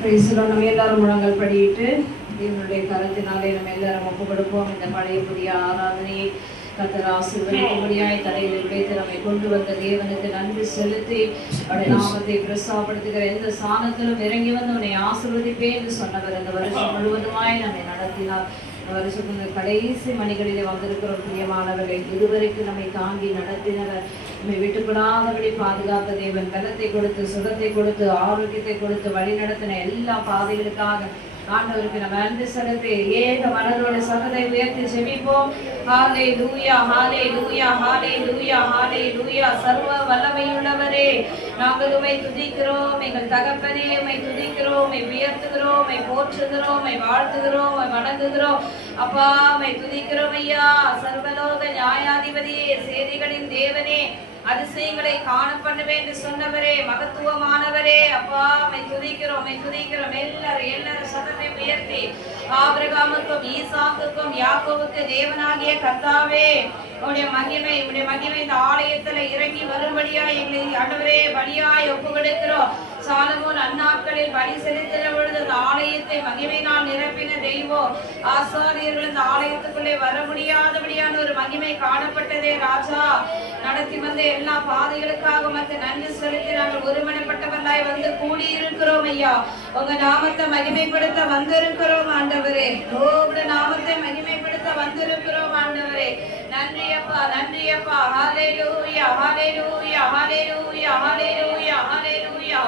நம்ம எல்லாரும் முழங்கள் படியிட்டு தேவனுடைய கரத்தினாலே நம்ம எல்லாரும் ஒப்பு கொடுப்போம். இந்த பழைய புதிய ஆராதனையை கர்த்தர் ஆசீர்வதிக்கும்படியாய் தடைகளை உடைத்து நம்மை கொண்டு வந்த தேவனுக்கு நன்றி செலுத்தி அவருடைய நாமத்தை பிரசாப்படுத்துகிற எந்த ஸ்தானத்திலும் இறங்கி வந்து உன்னை ஆசீர்வதிப்பேன் என்று சொன்னவர் இந்த வருஷம் முழுவதுமாய் நம்மை நடத்தினார். வருஷத்துக்கு கடைசி மணிகளிலே வந்திருக்கிறோம். பிரியமானவர்கள், இதுவரைக்கும் நம்மை தாங்கி நடத்தினவர், நம்மை விட்டுப்படாதபடி பாதுகாத்த தேவன், பலத்தை கொடுத்து சுகத்தை கொடுத்து ஆரோக்கியத்தை கொடுத்து வழி நடத்தின எல்லா பாதைகளுக்காக ஆண்டவருக்கு நம்ம நன்றி செலுத்தி ஏக மனதோடு சகதை உயர்த்தி ஜெபிப்போம். ஹல்லேலூயா, ஹல்லேலூயா, ஹல்லேலூயா, ஹல்லேலூயா. சர்வ வல்லமையுள்ளவரே, நாங்கள் உம்மை துதிக்கிறோம். எங்கள் தகப்பனே, உம்மை துதிக்கிறோம், உம்மை உயர்த்துகிறோம், உம்மை போற்றுகிறோம், உம்மை வாழ்த்துகிறோம், உம்மை வணங்குகிறோம். அப்பா, உம்மை துதிக்கிறோம் ஐயா. சர்வலோக நியாயாதிபதியே, சேதிகளின் தேவனே, அதிசயங்களை காண பண்ணுவேன் என்று சொன்னவரே, மகத்துவமானவரே, அப்பா உம்மை துதிக்கிறோம், உம்மை துதிக்கிறோம். எல்லாரும் சத்தத்தை உயர்த்தி ஆபிரகாமுக்கும் ஈசாக்குக்கும் யாக்கோவுக்கு தேவனாகிய கர்த்தாவே, உடைய மகிமை இந்த ஆலயத்துல இறங்கி வரும்படியா எங்களை ஆண்டவரே பலியாய் ஒப்பு கொடுக்கிறோம். சாலமோன் அந்நாட்களில் பலி செலுத்தின பொழுது அந்த ஆலயத்தை மகிமையினால் நிரப்பின தெய்வம், ஆசாரியர்கள் இந்த ஆலயத்துக்குள்ளே வர முடியாதபடியான ஒரு மகிமை காணப்பட்டதே ராஜா. நடத்தி வந்த எல்லா பாதைகளுக்காக மற்ற நன்றி செலுத்தி நாங்கள் ஒருமனப்பட்டவர்களாய் வந்து கூடி இருக்கிறோம் ஐயா. உங்க நாமத்தை மகிமைப்படுத்த வந்திருக்கிறோம் ஆண்டவரே. உங்க நாமத்தை மகிமைப்படுத்த வந்திருக்கிறோம் ஆண்டவரே. நன்றி அப்பா, நன்றி அப்பா. ஹல்லேலூயா, ஹல்லேலூயா, ஹல்லேலூயா, ஹல்லேலூயா, ஹல்லேலூயா.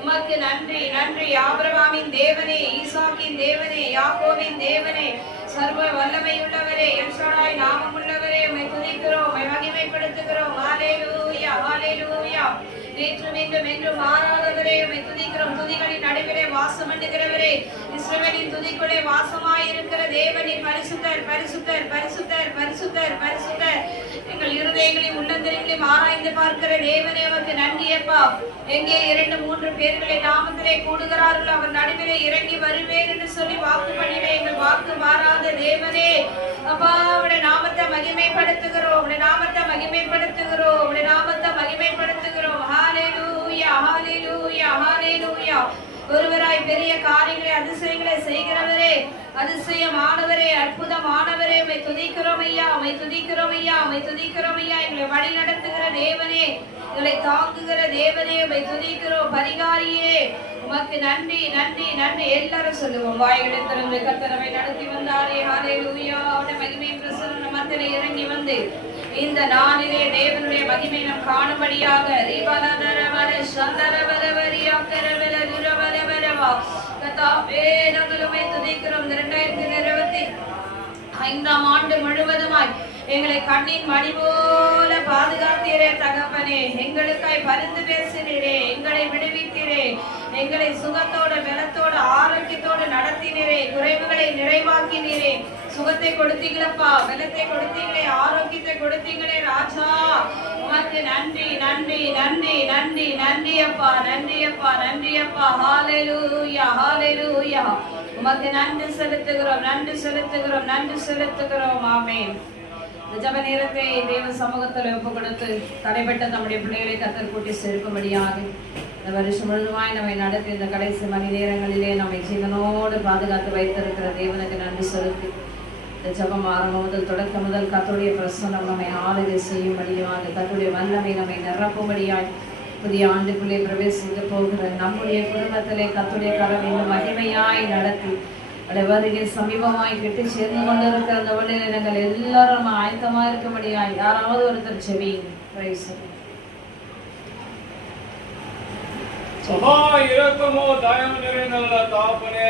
உமக்கு நன்றி, நன்றி. ஆபிரகாமின் தேவனே, ஈசாக்கின் தேவனே, யாக்கோபின் தேவனே, சர்வ வல்லமையுள்ளவரே, எல்ஷடாய் நாமமுள்ளவரே, உம்மை துதிக்கிறோம், உம்மை மகிமைப்படுத்துகிறோம். ஹல்லேலூயா, ஹல்லேலூயா. நேற்றும் இன்றும் என்றும் மாறாதவரே, உம்மை துதிக்கிறோம். துதிகளின் நடுவிலே வாசம் பண்ணுகிறவரே, இஸ்ரவேலின் துதிக்குள்ளே வாசமாயிருக்கிற தேவனே, பரிசுத்தர், பரிசுத்தர், பரிசுத்தர், பரிசுத்தர், பரிசுத்தர். எங்கள் இருதயங்களையும் உள்ளந்தரைகளையும் ஆராய்ந்து பார்க்கிற தேவனே, உமக்கு நன்றி அப்பா. எங்கே 2-3 பேர்களை நாமத்திலே கூடுகிறார்களோ அவர் நடுவிலே இறங்கி வருவேன் என்று சொல்லி வாக்கு பண்ணினே எங்கள் வாக்கு மாறாத தேவனே, அப்பா உடைய நாமத்தை மகிமைப்படுத்துகிறோம், உடைய நாமத்தை மகிமைப்படுத்துகிறோம், உடைய நாமத்தை மகிமைப்படுத்துகிறோம். ஹல்லேலூயா, ஹல்லேலூயா, ஹல்லேலூயா. ஒருவராய் பெரிய காரியங்களை அதிசயங்களை செய்கிறவரே, அதிசயமானவரே, அற்புதமானவரே, உம்மை துதிக்கிறோம் ஐயா, உம்மை துதிக்கிறோம் ஐயா, உம்மை துதிக்கிறோம் ஐயா. எங்களை வழி நடத்துகிற தேவனே, எங்களை தாங்குகிற தேவனே, உம்மை துதிக்கிறோம். பரிகாரியே, உமக்கு நன்றி, நன்றி, நன்றி. எல்லாரும் சொல்லுவோம். வாய்களை திறந்து கர்த்தரை நடத்தி வந்தாரே. ஹல்லேலூயா. அவருடைய மகிமை பிரசன்ன மத்தியிலே இறங்கி வந்து இந்த நாளிலே தேவனுடைய மகிமை நாம் காணும்படியாக நாங்கள் உம்மை துதிக்கிறோம். 2025 ஆண்டு முழுவதுமாய் எங்களை கண்ணின் மணி போல பாதுகாத்தீரே தகப்பனே. எங்களுக்காய் பரிந்து பேசினீரே, எங்களை விடுவித்தீரே, எங்களை சுகத்தோட பலத்தோட ஆரோக்கியத்தோடு நடத்தினீரே, குறைவுகளை நிறைவாக்கினீரே. சுகத்தை கொடுத்தீங்களப்பா, பலத்தை கொடுத்தீங்களே, ஆரோக்கியத்தை கொடுத்தீங்களே ராஜா. உமக்கு நன்றி, நன்றி, நன்றி, நன்றி, நன்றி அப்பா, நன்றி அப்பா, நன்றி அப்பா. ஹல்லேலூயா, ஹல்லேலூயா. உமக்கு நன்றி செலுத்துகிறோம், நன்றி செலுத்துகிறோம், நன்றி செலுத்துகிறோம். ஆமென். இந்த ஜெப நேரத்தை தேவ சமூகத்தில் ஒப்பு கொடுத்து தடைபட்ட நம்முடைய பிள்ளைகளை கர்த்தர் கூட்டி சேர்க்கும்படியாக இந்த வருஷம் முழுவதுமாய் நம்மை நடத்தி இந்த கடைசி மணி நேரங்களிலே நம்மை ஜீவனோடு பாதுகாத்து வைத்திருக்கிற தேவனுக்கு நன்றி செலுத்தி இந்த ஜெபம் ஆரம்பம் முதல் தொடக்கம் முதல் கர்த்தருடைய பிரசன்னம் நம்மை ஆளுகை செய்யும்படியாக, கர்த்தருடைய வல்லமை நம்மை நிரப்பும்படியாய் புதிய ஆண்டுக்குள்ளே பிரவேசித்து போகிற நம்முடைய குடும்பத்திலே கர்த்தருடைய கரம் இன்னும் மகிமையாய் நடத்தி வருகை சமீபமாய் கெட்டு சேர்ந்து கொண்டிருக்கிற அந்த வழியில நாங்கள் எல்லாரும் நம்ம ஆயத்தமா இருக்கும்படியாய் யாராவது ஒருத்தர் செவியுங்க. பிரைஸ் சபா இரக்கமோ தயவு நிறைந்த தாப்பனே,